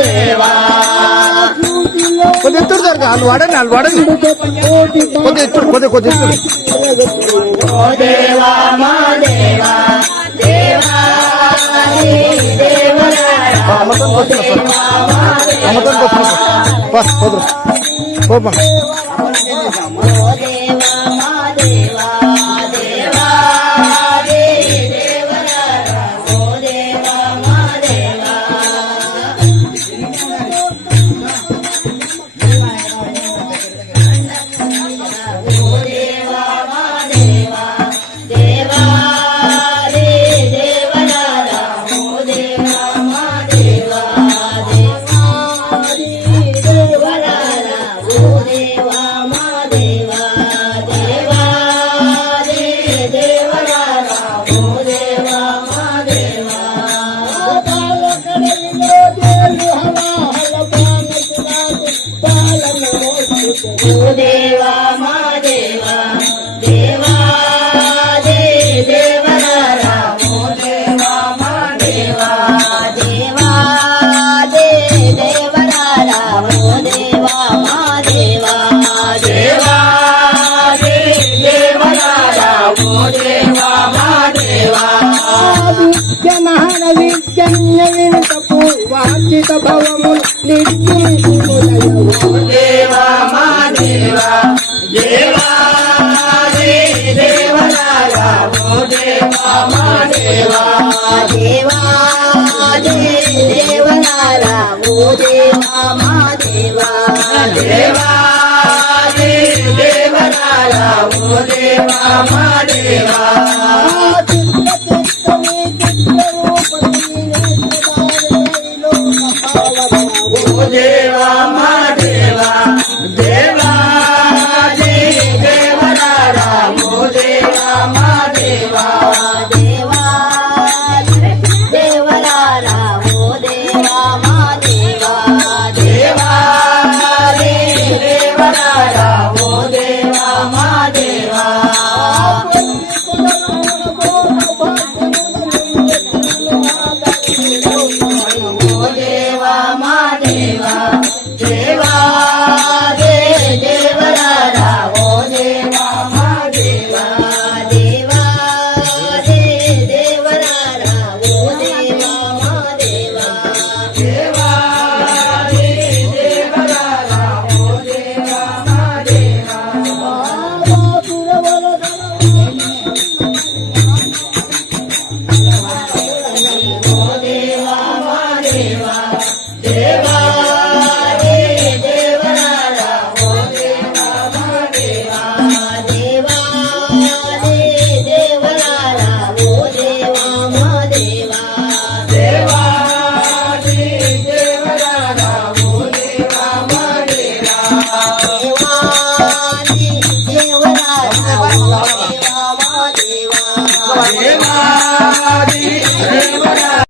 देवा కొద్ది ఎత్తుడు జరగ వాళ్ళు వాడండి కొద్ది ఓ దేవా మా దేవా దేవా देवा मा देवा देवा देवरा ओ देवा मा देवा देवा देवरा ओ देवा मा देवा देवा देवरा ओ देवा मा देवा विद्यमान विद्यन्य वाचित भवमुल देवा मा देवा देवा देवरा ओ देवा मा देवा देवा देवरा ओ देवा मा देवा देवा देवरा ओ देवा मा देवा देवा मा देवा देवा देवरा ओ देवा मा देवा देवा देवरा ओ देवा मा देवा देवा देवरा ओ देवा मा देवा ओ देवा मा देवा देवा देवरा ओ देवा मा देवा देवा देवरा ओ देवा मा देवा देवा देवरा ओ देवा मा देवा ओ देवा मा देवा